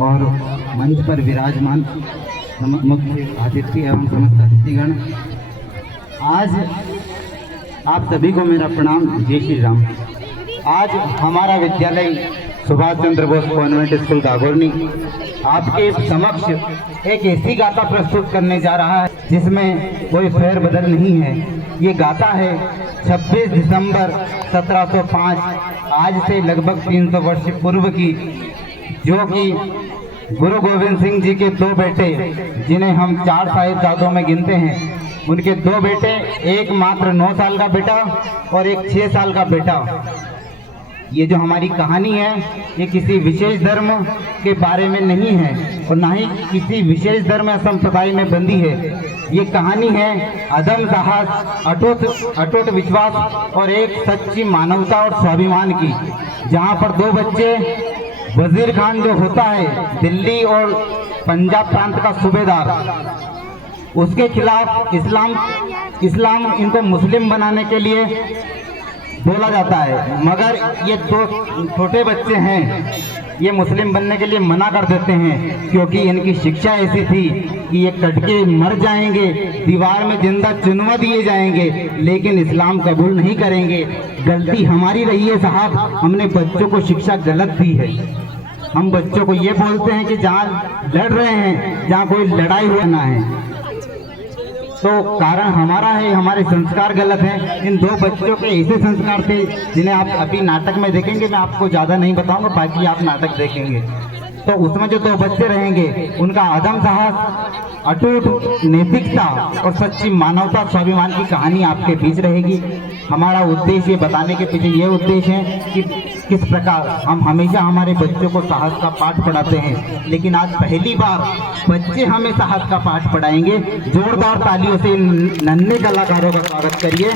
और मंच पर विराजमान मुख्य अतिथि एवं समस्त अतिथिगण, आज आप सभी को मेरा प्रणाम। जय श्री राम। आज हमारा विद्यालय सुभाष चंद्र बोस कॉन्वेंट स्कूल गागोरनी आपके समक्ष एक ऐसी गाथा प्रस्तुत करने जा रहा है जिसमें कोई फेरबदल नहीं है। ये गाथा है 26 दिसंबर 1705, आज से लगभग 300 वर्ष पूर्व की, जो कि गुरु गोविंद सिंह जी के 2 बेटे, जिन्हें हम 4 साहिबजादों में गिनते हैं, उनके 2 बेटे, एक मात्र 9 साल का बेटा और एक 6 साल का बेटा। ये जो हमारी कहानी है ये किसी विशेष धर्म के बारे में नहीं है और ना ही किसी विशेष धर्म या संप्रदाय में बंधी है। ये कहानी है अदम साहस, अटूट विश्वास और एक सच्ची मानवता और स्वाभिमान की, जहाँ पर 2 बच्चे, वजीर खान जो होता है दिल्ली और पंजाब प्रांत का सूबेदार, उसके खिलाफ इस्लाम इनको मुस्लिम बनाने के लिए बोला जाता है, मगर ये 2 छोटे बच्चे हैं, ये मुस्लिम बनने के लिए मना कर देते हैं क्योंकि इनकी शिक्षा ऐसी थी कि ये कट के मर जाएंगे, दीवार में जिंदा चुनवा दिए जाएंगे, लेकिन इस्लाम कबूल नहीं करेंगे। गलती हमारी रही है साहब, हमने बच्चों को शिक्षा गलत दी है। हम बच्चों को ये बोलते हैं कि जहाँ लड़ रहे हैं, जहाँ कोई लड़ाई होना है, तो कारण हमारा है, हमारे संस्कार गलत हैं। इन 2 बच्चों के ऐसे संस्कार थे जिन्हें आप अभी नाटक में देखेंगे, मैं आपको ज़्यादा नहीं बताऊंगा, बाकी आप नाटक देखेंगे तो उसमें जो 2 बच्चे रहेंगे, उनका आदम साहस, अटूट नैतिकता और सच्ची मानवता स्वाभिमान की कहानी आपके बीच रहेगी। हमारा उद्देश्य बताने के पीछे ये उद्देश्य है कि किस प्रकार हम हमेशा हमारे बच्चों को साहस का पाठ पढ़ाते हैं, लेकिन आज पहली बार बच्चे हमें साहस का पाठ पढ़ाएंगे। जोरदार तालियों से इन नन्हे कलाकारों का स्वागत करिए।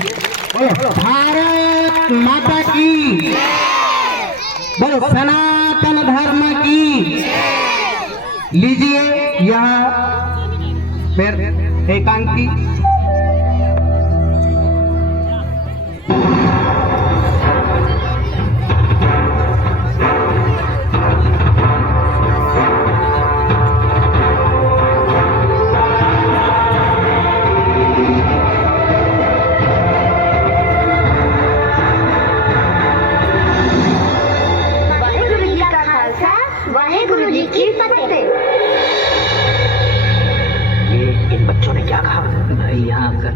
भारत माता की, बोलो सनातन धर्म की। लीजिए यहाँ फिर एकांकी।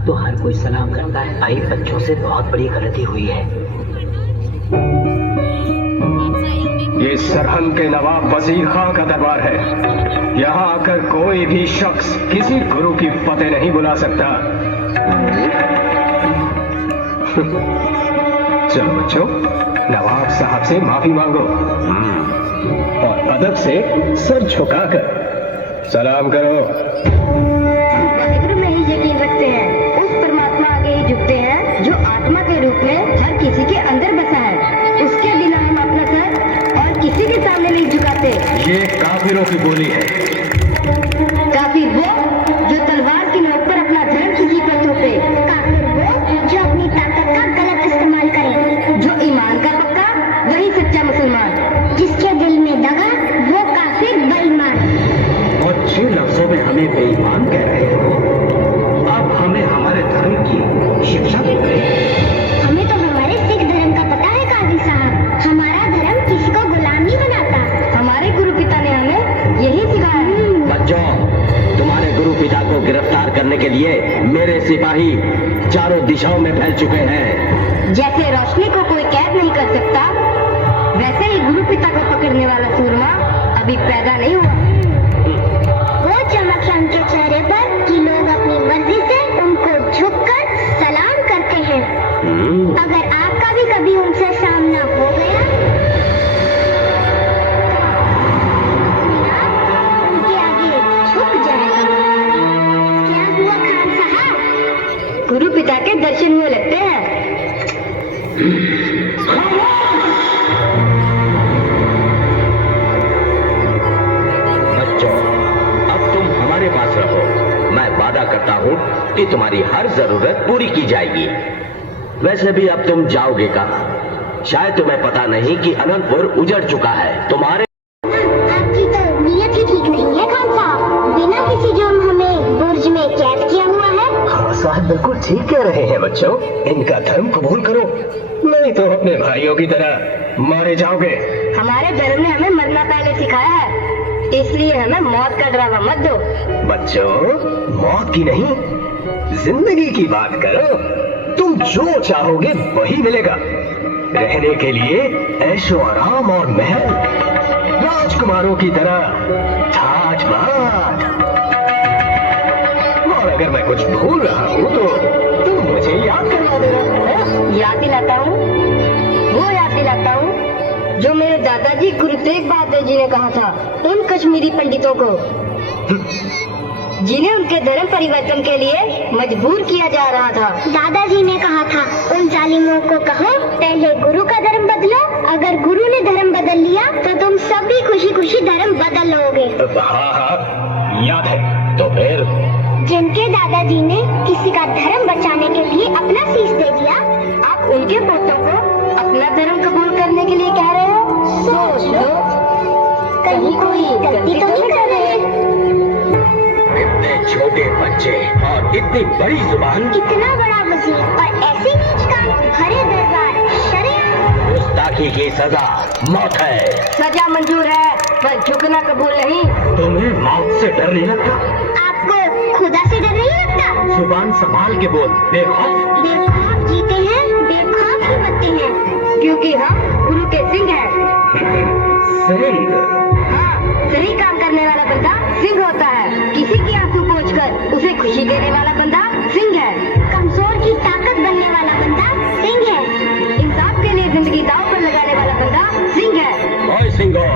तो हर कोई सलाम करता है। भाई बच्चों से बहुत बड़ी गलती हुई है। ये सरहंद के नवाब वजीर खां का दरबार है। यहाँ आकर कोई भी शख्स किसी गुरु की फतेह नहीं बुला सकता। चलो बच्चों, नवाब साहब से माफी मांगो और अदब से सर झुकाकर सलाम करो। वाहिगुरु में ही यकीन रखते हैं, उस परमात्मा आगे ही झुकते हैं जो आत्मा के रूप में हर किसी के अंदर बसा है। उसके बिना हम अपना सर और किसी के सामने नहीं झुकाते। ये काफिरों की बोली है। काफिर वो जो तलवार की नोक पर अपना धर्म किसी पर थोपे। काफिर वो जो अपनी ताकत का गलत इस्तेमाल करे। जो ईमान का पक्का वही सच्चा मुसलमान। जिसके दिल में दगा वो काफिर बेईमान। और जिन लफ्जों में हमें बेईमान कह रहे हैं, अब हमें हमारे धर्म की शिक्षा दे रहे हैं। हमें तो हमारे सिख धर्म का पता है काजी साहब। हमारा धर्म किसी को गुलाम नहीं बनाता। हमारे गुरु पिता ने हमें यही सिखाया है। बच्चों, तुम्हारे गुरु पिता को गिरफ्तार करने के लिए मेरे सिपाही चारों दिशाओं में फैल चुके हैं। जैसे रोशनी को कोई कैद नहीं कर सकता, वैसे ही गुरु पिता को पकड़ने वाला सूरमा अभी पैदा नहीं हुआ। वो चमक है उनके चेहरे पर कि लोग अपनी मर्जी से उनको झुककर सलाम करते हैं। अगर आपका भी कभी उनसे सामना हो गया, उनके आगे झुक जाएगा। क्या हुआ खान साहब? गुरु पिता के दर्शन हुए लगते हैं। बच्चों, अब तुम हमारे पास रहो। मैं वादा करता हूँ कि तुम्हारी हर जरूरत पूरी की जाएगी। वैसे भी अब तुम जाओगे कहाँ? शायद तुम्हें पता नहीं कि अनंतपुर उजड़ चुका है। तुम्हारे आपकी तो ठीक कह रहे हैं बच्चों, इनका धर्म कबूल करो, नहीं तो अपने भाइयों की तरह मारे जाओगे। हमारे धर्म ने हमें मरना पहले सिखाया है, इसलिए हमें मौत का डरावा मत दो। बच्चों, मौत की नहीं, जिंदगी की बात करो। तुम जो चाहोगे वही मिलेगा। रहने के लिए ऐशो आराम और महल, राजकुमारों की तरह ताजमहल। और अगर मैं कुछ भूल रहा हूँ तो तुम मुझे याद करवा देना। याद दिलाता हूँ, वो याद दिलाता हूँ जो मेरे दादाजी गुरु तेग बहादुर जी ने कहा था उन कश्मीरी पंडितों को, जिन्हें उनके धर्म परिवर्तन के लिए मजबूर किया जा रहा था। दादाजी ने कहा था उन जालिमों को कहो पहले गुरु का धर्म बदलो, अगर गुरु ने धर्म बदल लिया तो तुम सब भी खुशी खुशी धर्म बदल लोगे। हाँ हाँ याद है। तो फिर जिनके दादाजी ने किसी का धर्म बचाने के लिए अपना शीश दे दिया, आप उनके पोतों को अपना धर्म कबूल करने के लिए कह रहे हो? सोच लो, कहीं कोई गलती तो नहीं कर रहे। इतने छोटे बच्चे और इतनी बड़ी जुबान, इतना बड़ा वजीर और ऐसे नीच काम, हरे दरबार शरीयत। गुस्ताखी की सजा मौत है। सजा मंजूर है पर झुकना कबूल नहीं। तुम्हें मौत से डर नहीं लगता? आपको खुदा से डर नहीं लगता? जुबान संभाल के बोल, बेखौफ। बेखौफ जीते हैं, बेखौफ ही मरते हैं, क्योंकि हम गुरु के सिंह हैं। सिंह? हाँ, सही काम करने वाला बंदा सिंह होता है। किसी की आंसू पोंछकर उसे खुशी देने वाला बंदा सिंह है। कमजोर की ताकत बनने वाला बंदा सिंह है। इंसाफ के लिए जिंदगी दांव पर लगाने वाला बंदा सिंह है। ओए सिंहो,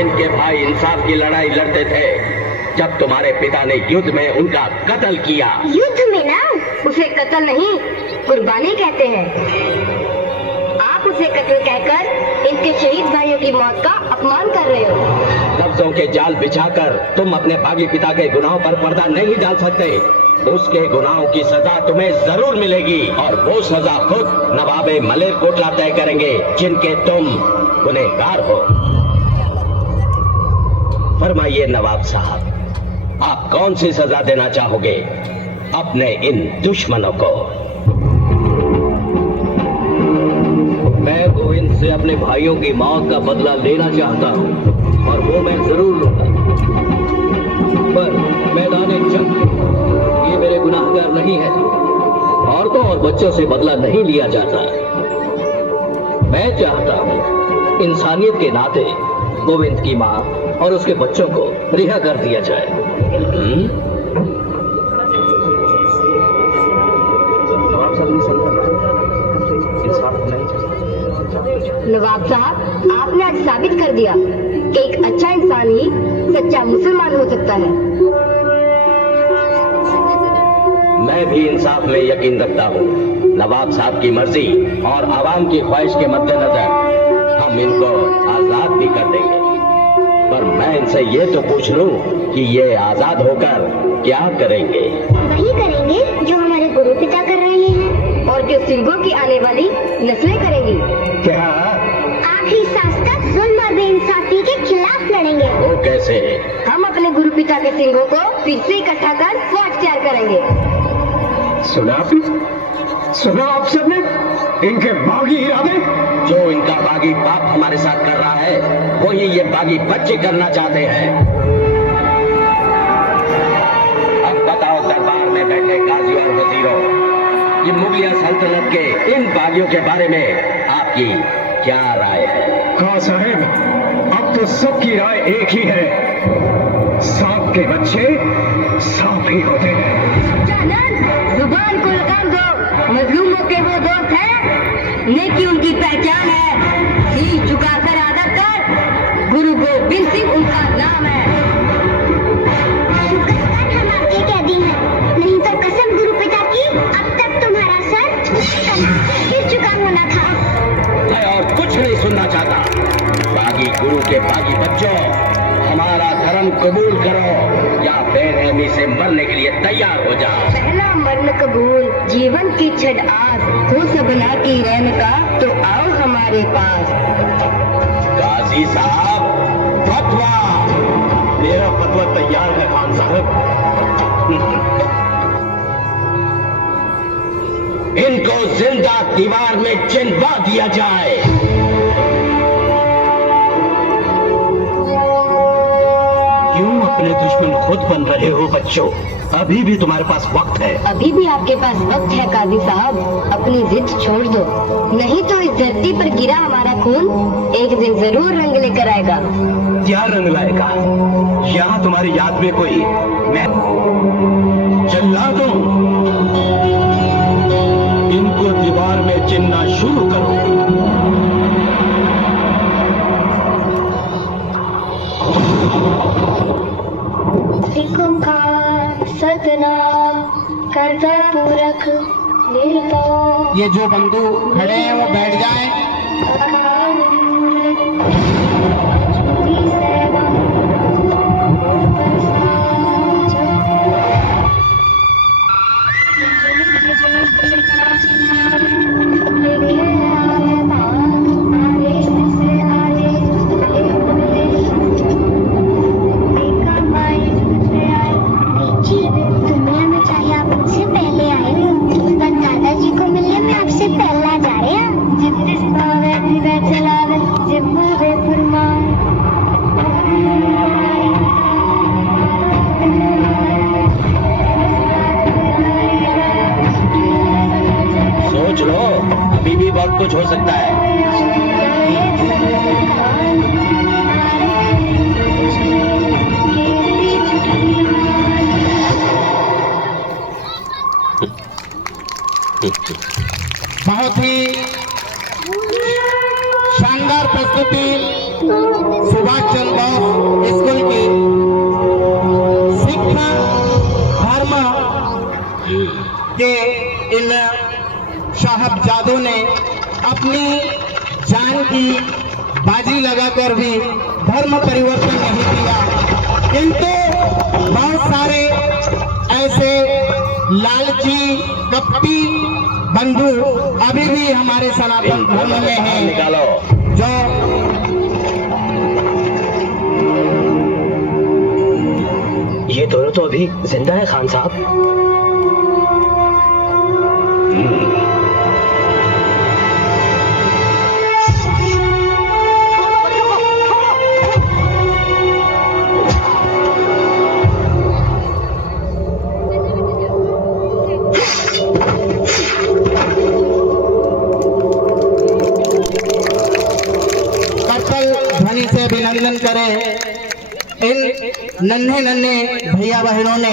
इनके भाई इंसाफ की लड़ाई लड़ते थे जब तुम्हारे पिता ने युद्ध में उनका कत्ल किया। युद्ध में ना? उसे कत्ल नहीं, कुर्बानी कहते हैं। आप उसे कत्ल कहकर इनके शहीद भाइयों की मौत का अपमान कर रहे हो। लफ्जों के जाल बिछाकर तुम अपने बागी पिता के गुनाहों पर पर्दा नहीं डाल सकते। उसके गुनाहों की सजा तुम्हें जरूर मिलेगी और वो सजा खुद नवाबे मलेरकोटला तय करेंगे, जिनके तुम गुनहगार हो। फरमाइए नवाब साहब, आप कौन सी सजा देना चाहोगे अपने इन दुश्मनों को? मैं गोविंद से अपने भाइयों की मौत का बदला लेना चाहता हूँ और वो मैं जरूर लूंगा, पर मैदाने जंग ये मेरे गुनाहगार नहीं है। औरतों और बच्चों से बदला नहीं लिया जाता। मैं चाहता हूँ इंसानियत के नाते गोविंद की माँ और उसके बच्चों को रिहा कर दिया जाए। नवाब साहब, आपने आज साबित कर दिया कि एक अच्छा इंसान ही सच्चा मुसलमान हो सकता है। मैं भी इंसाफ में यकीन रखता हूँ। नवाब साहब की मर्जी और आवाम की ख्वाहिश के मद्देनजर हम इनको आजाद भी कर देंगे, पर मैं इनसे ये तो पूछ लूं कि ये आजाद होकर क्या करेंगे? वही करेंगे जो हमारे गुरु पिता कर रहे हैं। और जो सिंहों की आने वाली नस्लें करेंगी। क्या? आखिरी सांस तक जुल्म और बेइंसाफी के खिलाफ लड़ेंगे। वो कैसे? हम अपने गुरु पिता के सिंहों को फिर से इकट्ठा कर फौज तैयार करेंगे। सुना आप सबने इनके बागी इरादे? जो इनका बागी बाप हमारे साथ कर रहा है, वही ये बागी बच्चे करना चाहते हैं। अब बताओ दरबार में बैठे गाजी और वजीरों, ये मुगलिया सल्तनत के इन बागियों के बारे में आपकी क्या राय है? हाँ साहब, अब तो सबकी राय एक ही है। सांप के बच्चे सांप ही होते हैं। जुबान को लगाम दो। मजलूमों के वो दोस्त हैं, नेकी उनकी पहचान है। शीश झुकाकर आदर कर, गुरु गोविंद सिंह उनका नाम है। शुक्र कर हम आपके कैदी हैं, नहीं तो कसम गुरु पिता की अब तक तुम्हारा सर गिर चुका होना था। मैं और कुछ नहीं सुनना चाहता। बागी गुरु के बागी बच्चों, हमारा धर्म कबूल करो या बेरहमी से मरने के लिए तैयार हो जाओ। पहला मरण कबूल, जीवन की छड़ आस, हो सबना की रहन का तो आओ हमारे पास। गाजी साहब, फतवा। मेरा फतवा तैयार है खान साहब। इनको जिंदा दीवार में चिनवा दिया जाए। क्यों अपने दुश्मन खुद बन रहे हो बच्चों? अभी भी तुम्हारे पास वक्त है। अभी भी आपके पास वक्त है काजी साहब, अपनी जिद छोड़ दो, नहीं तो इस धरती पर गिरा हमारा खून एक दिन जरूर रंग लेकर आएगा। क्या रंग लाएगा? यहाँ तुम्हारी याद में कोई मैं चिल्ला दूं? इनको दीवार में चिन्हना शुरू करो। सिखों का सतनाम कर्ता पूरक निर्भय ये जो बंधु खड़े हैं वो बैठ जाएं। दुनिया में चाहे आप मुझसे पहले आए हो, पर दादाजी को मिलने में आपसे पहला जा रहे हैं। जिस पावे दिवे चलावे जिब्बू वे फरमान सोच लो, अभी भी बहुत कुछ हो सकता है। बहुत ही शानदार प्रस्तुति सुभाष चंद्र बोस स्कूल की। शिक्षा धर्म के इन साहबजादों ने अपनी जान की बाजी लगाकर भी धर्म परिवर्तन नहीं किया, किंतु बहुत सारे ऐसे लालची कपटी बंधु अभी भी हमारे सनातन धर्म में हैं, निकालो। जो ये दोनों तो अभी जिंदा है खान साहब। ध्वनि से अभिनंदन करें इन नन्हे नन्हे भैया बहनों ने